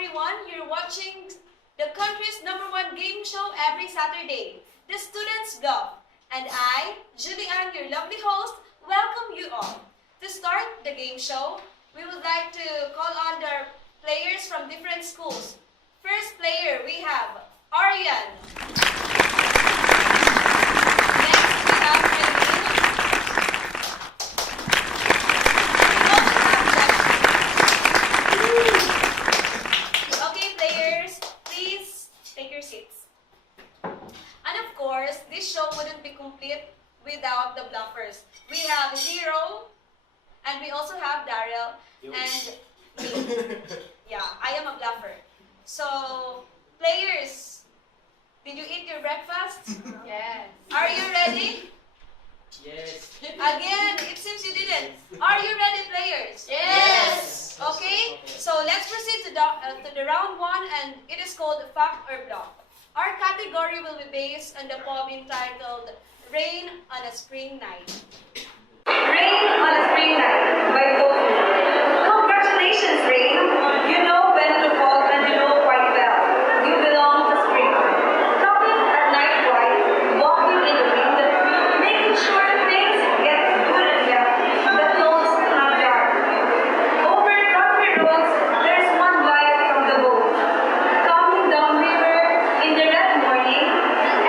everyone. You're watching the country's #1 game show every Saturday, The Students Vlog. And I, Julianne, your lovely host, welcome you all. To start the game show, we would like to call on the players from different schools. First player, we have Aryan. Next, we have Eileen. We also have Jackie. Okay, players, please take your seats. And of course, this show wouldn't be complete without the bluffers. We have Hero, and we also have Daryl, and me. Yeah, I am a bluffer. So, players, did you eat your breakfast? Yes. Are you ready? Yes. Again, it seems you didn't. Are you ready, players? Yes. Okay, so let's proceed to the round 1, and it is called Fact or Bluff. Our category will be based on the poem entitled Rain on a Spring Night. Rain on a Spring Night by Bowie. Congratulations, Rain. You know when to fall and you know quite well. You belong to spring. Coming at night white, walking in the wind, making sure things get good again. The clothes not dark. Over country roads, there's one light from the boat. Coming down river in the red morning,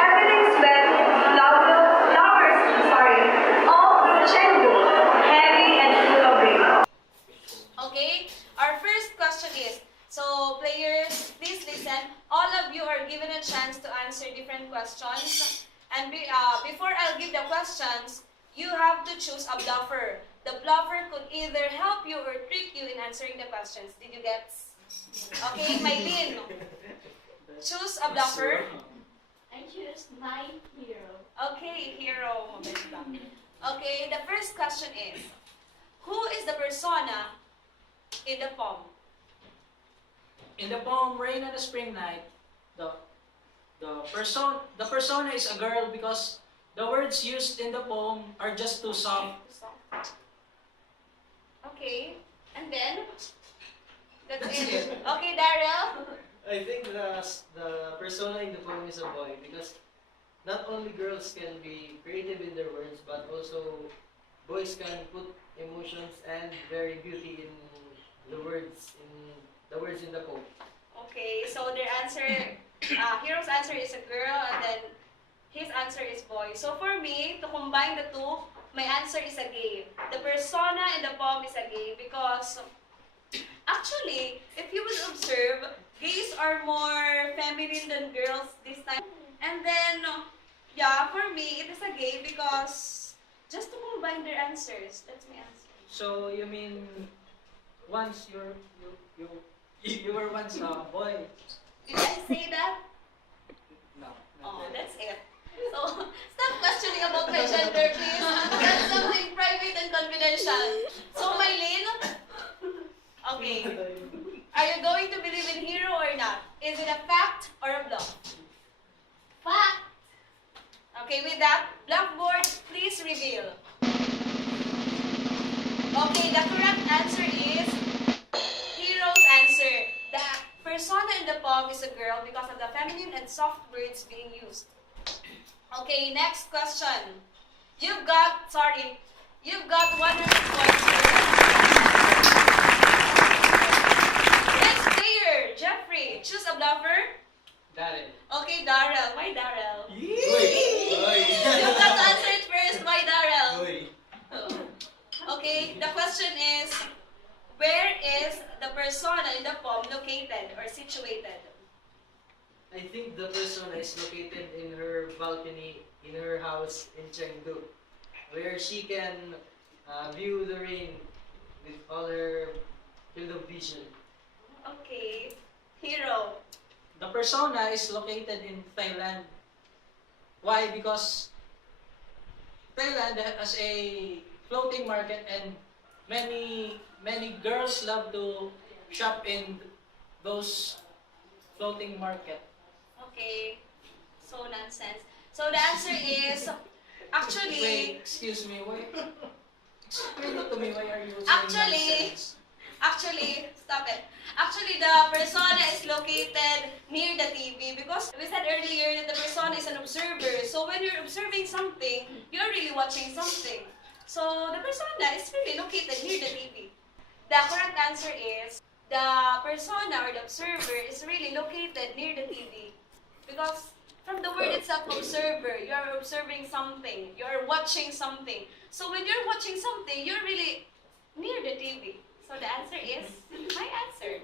everything's wet, flowers, all crescendo, heavy and full of rain. Okay, our first question is, so players, please listen. All of you are given a chance to answer different questions. And before I'll give the questions, you have to choose a bluffer. The bluffer could either help you or trick you in answering the questions. Did you get? Okay, Maylin, choose a bluffer. I choose my hero. Okay, Hero. Okay, the first question is, who is the persona in the poem? In the poem Rain on a Spring Night, the persona is a girl because the words used in the poem are just too soft. Okay, and then? That's That's it. it. Okay, Daryl? I think the persona in the poem is a boy because not only girls can be creative in their words, but also boys can put emotions and very beauty in the words in the poem. Okay, so their answer, Hero's answer is a girl, and then his answer is boy. So for me, to combine the two, my answer is a gay. The persona in the poem is a gay because actually, if you would observe, gays are more feminine than girls this time. And then, yeah, for me, it is a gay because just to combine their answers. That's my answer. So you mean once you were once a boy? Did I say that? No. Oh, that's it. So, stop questioning about my gender, please. That's something private and confidential. So, Maylin? Okay. Are you going to believe in Hero or not? Is it a fact or a bluff? Fact. Okay, with that, blackboard, please reveal. Okay, the correct answer is Hero's answer. The persona in the poem is a girl because of the feminine and soft words being used. Okay, next question. You've got 100 points for that. Next player, Jeffrey. Choose a bluffer. Daryl. Okay, Daryl. Why Daryl? Oy! You've got to answer it first. Why Daryl? Oy! Okay, the question is, where is the persona in the poem located or situated? I think the persona is located in her balcony in her house in Chengdu, where she can view the rain with all her field of vision. Okay, Hero. The persona is located in Thailand. Why? Because Thailand has a floating market and many girls love to shop in those floating market. Okay, so nonsense. So the answer is, actually, Wait, excuse me, wait. Explain it to me, why are you saying Actually, nonsense? Actually, stop it. Actually, the persona is located near the TV because we said earlier that the persona is an observer. So when you're observing something, you're really watching something. So the persona is really located near the TV. The correct answer is the persona or the observer is really located near the TV because from the word itself, observer, you are observing something, you are watching something. So when you're watching something, you're really near the TV. So the answer is my answer.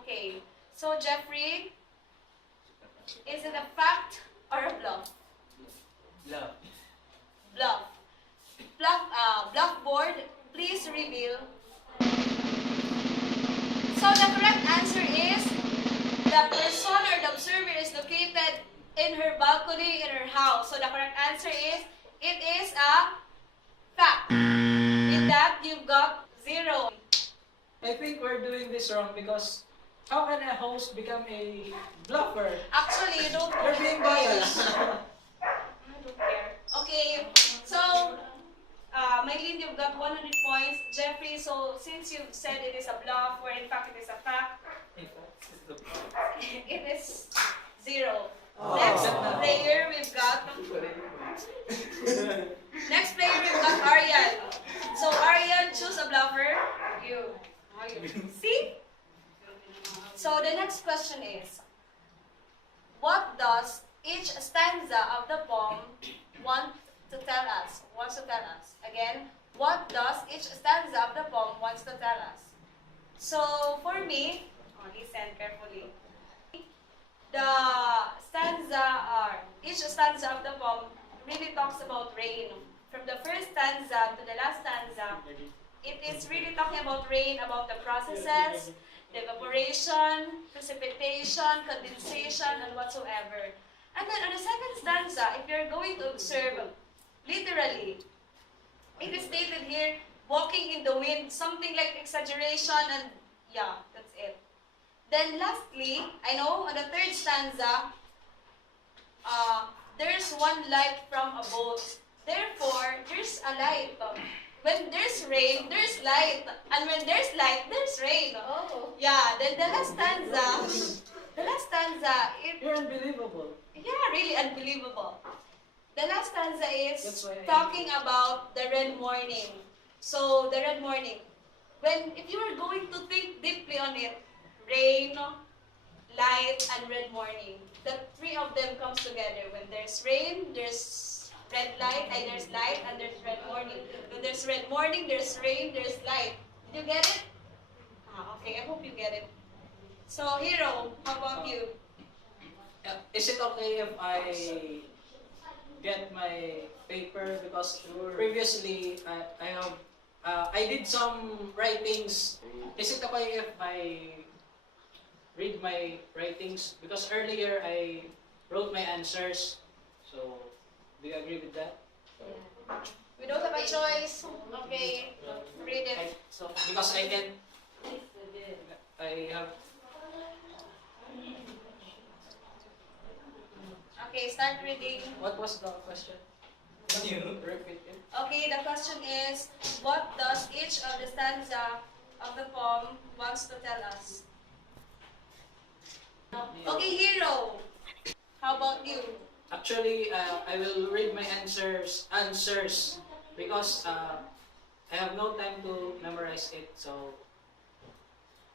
Okay. So Jeffrey, is it a fact or a bluff? Love. Bluff. Blackboard, please reveal. So the correct answer is the person or the observer is located in her balcony in her house. So the correct answer is it is a fact. In that you've got 0. I think we're doing this wrong because how can a host become a bluffer? Actually, you don't. You're being biased. I don't care. Okay, so Maylene, you've got 100 points. Jeffrey, so since you've said it is a bluff, or in fact it is a fact, it is 0. Oh. Next player we've got. Next player we've got Arian. So Arian, choose a bluffer. You. See? So the next question is, what does each stanza of the poem want to tell us? Wants to tell us. Again, what does each stanza of the poem wants to tell us? So for me, listen carefully. The stanza each stanza of the poem really talks about rain. From the first stanza to the last stanza, it is really talking about rain, about the processes, the evaporation, precipitation, condensation, and whatsoever. And then on the second stanza, if you're going to observe literally, it is stated here, walking in the wind, something like exaggeration, and yeah, that's it. Then lastly, I know on the third stanza, there's one light from a boat. Therefore, there's a light. When there's rain, there's light. And when there's light, there's rain. Oh. Yeah, then the last stanza, You're unbelievable. yeah, really unbelievable. The last stanza That's is why I talking about the red morning. So, the red morning. If you are going to think deeply on it, rain, light, and red morning. The three of them comes together. When there's rain, there's red light, there's light, and there's red morning. When there's red morning, there's rain, there's light. Did you get it? Okay, I hope you get it. So, Hero, how about you? Is it okay if I get my paper because previously I did some writings. Is it okay if I read my writings? Because earlier I wrote my answers. So, do you agree with that? We don't have a choice. Okay, read it. So, because I can, I have. Okay, start reading. What was the question? Can you repeat it? Okay, the question is, what does each of the stanza of the poem wants to tell us? Okay, Hero. How about you? Actually, I will read my answers because I have no time to memorize it. So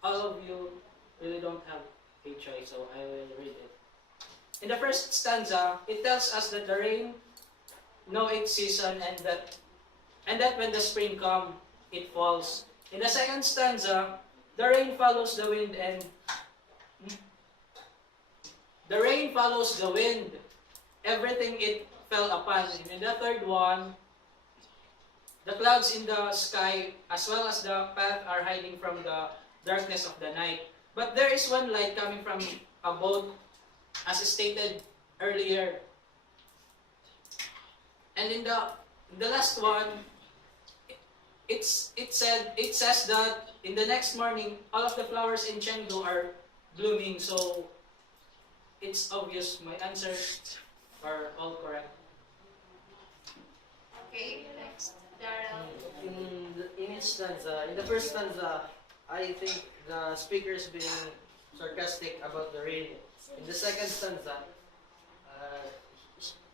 all of you really don't have a choice. So I will read it. In the first stanza, it tells us that the rain know its season and that when the spring comes, it falls. In the second stanza, the rain follows the wind and the rain follows the wind. Everything it fell upon. And in the third one, the clouds in the sky as well as the path are hiding from the darkness of the night. But there is one light coming from a boat, as stated earlier. And in the last one, it says that in the next morning, all of the flowers in Chengdu are blooming. So it's obvious my answers are all correct. Okay, next. Daryl. In each stanza, in the first stanza, I think the speaker is being sarcastic about the rain. In the second stanza,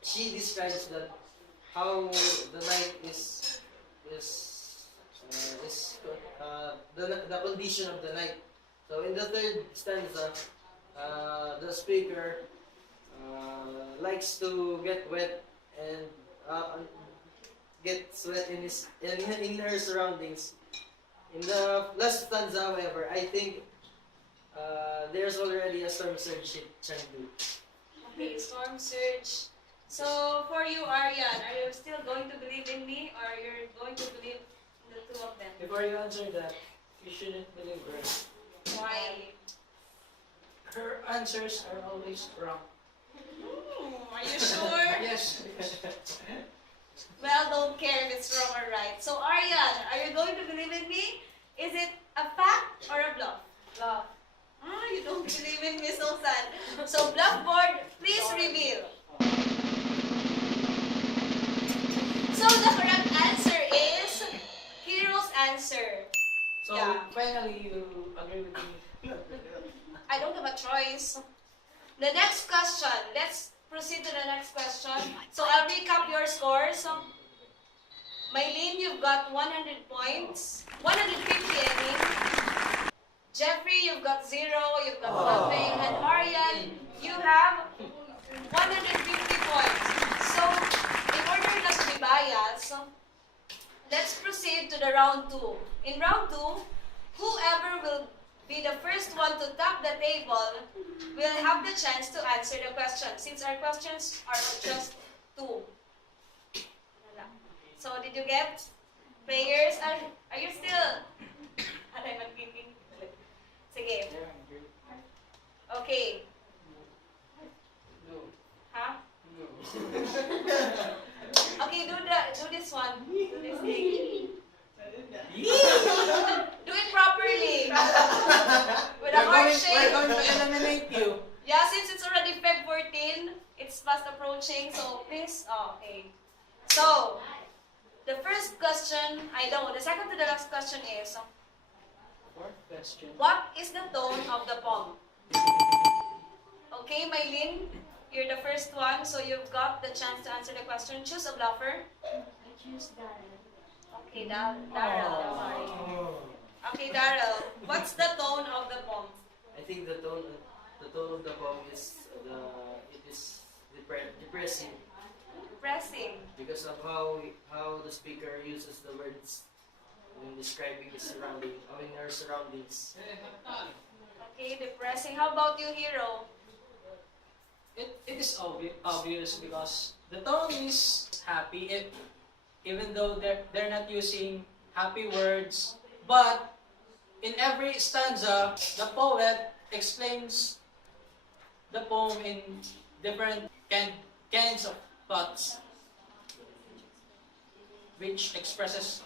she describes that how the night the condition of the night. So in the third stanza, the speaker likes to get wet and get sweat in her surroundings. In the last stanza, however, I think there's already a storm surge hit Chengdu. Okay, storm surge. So for you, Aryan, are you still going to believe in me, or you're going to believe in the two of them? Before you answer that, you shouldn't believe her. Why? Her answers are always wrong. Are you sure? Yes. Well, don't care if it's wrong or right. So Aryan, are you going to believe in me? Is it a fact or a bluff? Bluff. Ah, you don't believe in me, so sad. So bluff board, please reveal. So the correct answer is Hero's answer. So Yeah. finally, you agree with me. I don't have a choice. The next question. Let's proceed to the next question. So I'll recap your scores. Mylene, you've got 100 points. 150, I mean. Jeffrey, you've got 0. You've got nothing. And Aryan, you have 150 points. So, in order not to be biased, let's proceed to the round 2. In round 2, whoever will be the first one to tap the table will have the chance to answer the question, since our questions are just 2. So, did you get? Players, are you still? Aray, magpiping. Sige. Okay. No. Ha? No. Okay, do this one. Do this thing. Do it properly. With a heart We're shape. going to eliminate you. Yeah, since it's already Feb 14, it's fast approaching, so please, okay. So, the first question, the second to the last question is, Fourth question. what is the tone of the poem? Okay, Mylene, you're the first one, so you've got the chance to answer the question. Choose a bluffer. I choose Darren. Okay, Daryl. Okay, Daryl, what's the tone of the poem? I think the tone of the poem is depressing Depressing. because of how the speaker uses the words when describing her surroundings. Okay, depressing. How about you, Hero? It is obvious because the tone is happy, even though they're not using happy words. But in every stanza, the poet explains the poem in different kinds of thoughts, which expresses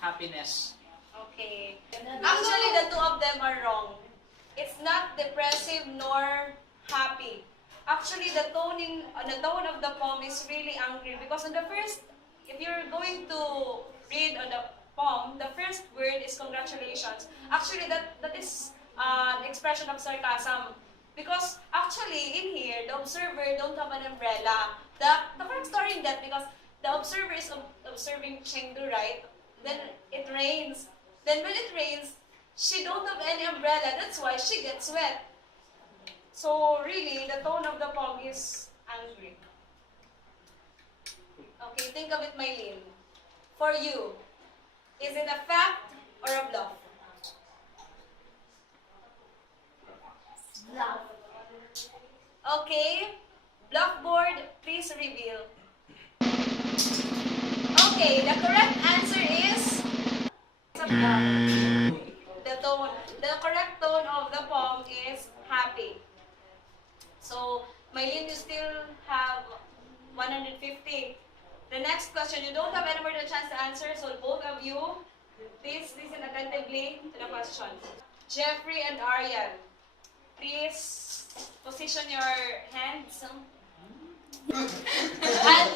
happiness. Okay. Actually, the two of them are wrong. It's not depressive nor happy. Actually, the tone of the poem is really angry because on the first, if you're going to read on the poem, the first word is congratulations. Actually, that is an expression of sarcasm. Because actually, in here, the observer don't have an umbrella. The correct story in that, because the observer is observing Chengdu, right? Then it rains. Then when it rains, she don't have any umbrella. That's why she gets wet. So really, the tone of the poem is angry. Okay, think of it, Mylene. For you, is it a fact or a bluff? Bluff. Okay, bluff board, please reveal. Okay, the correct answer is a bluff. The correct tone of the poem is happy. So, Mylene, you still have 150. The next question, you don't have any more chance to answer, so both of you, please listen attentively to the question. Jeffrey and Aryan, please position your hands and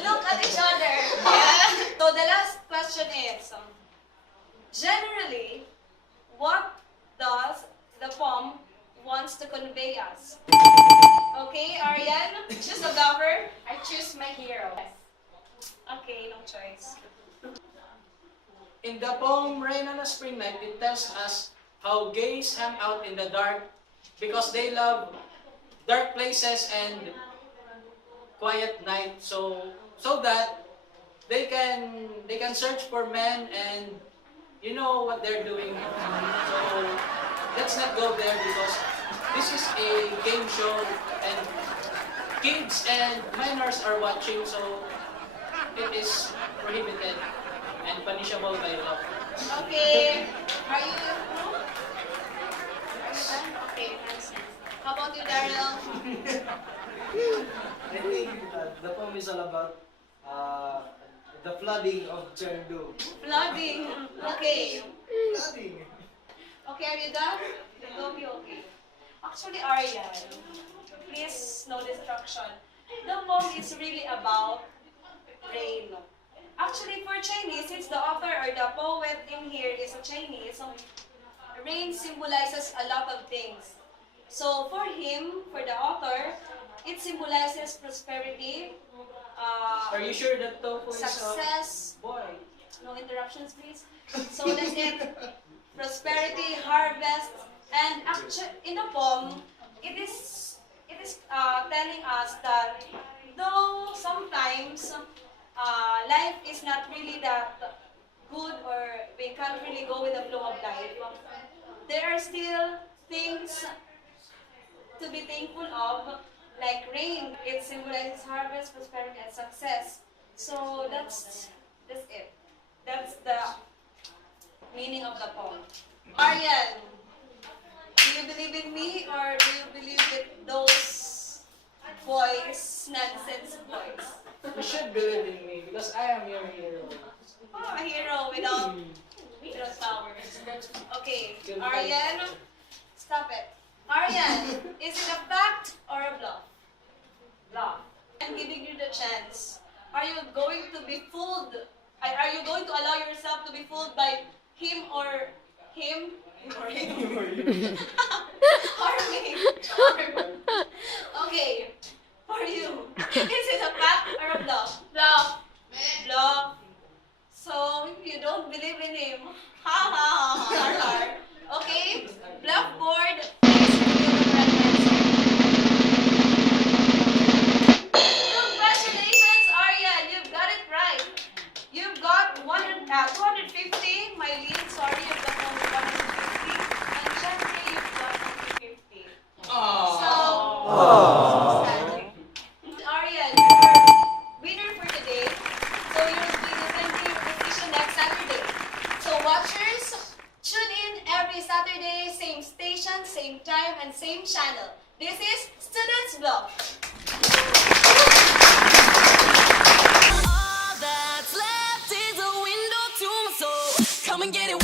look at each other. Yeah. So the last question is, Generally, what does the poem wants to convey us? Okay, Ariane, choose a bluffer. I choose my hero. Okay, no choice. In the poem Rain on a Spring Night, it tells us how gays hang out in the dark because they love dark places and quiet night, so that they can search for men, and you know what they're doing. So let's not go there because this is a game show and kids and minors are watching, so it is prohibited and punishable by law. Okay, are you through? Are you done? Okay, nice. How about you, Daryl? I think the poem is all about the flooding of Chengdu. Flooding. Okay. Flooding. Okay, are you done? It will be okay. Actually, Ariane, please no distraction. The poem is really about rain. Actually, for Chinese, since the author or the poet in here is a Chinese, rain symbolizes a lot of things. So for him, for the author, it symbolizes prosperity, Are you sure that Tofu is a success. boy? No interruptions, please. So that's it. Prosperity, harvest, and actually, in the poem, it is telling us that though sometimes life is not really that good, or we can't really go with the flow of life, there are still things to be thankful of, like rain. It symbolizes harvest, prosperity, and success. So that's it. That's the meaning of the poem. Ariane, do you believe in me, or do you believe with those boys, nonsense boys? You should believe in me because I am your hero. Oh, a hero without powers. Okay, Ariane, stop it. Ariane, is it a fact or a bluff? Bluff. I'm giving you the chance. Are you going to be fooled? Are you going to allow yourself to be fooled by him or him? Or him? Or me? Okay, for you. Is it a fact or a bluff? Bluff. Bluff. So, you don't believe in him. Ha ha ha ha. Okay, bluff board. Congratulations, Ariane. You've got it right. You've got 250. My lead, sorry, you've got only 150. And Jeffrey, you've got 150. So, Ariane, you're winner for today. So you'll be defending your position next Saturday. So watchers, tune in every Saturday, same station, same time, and same channel. This is Students Vlog. All that's left is a window to my soul. Come and get it.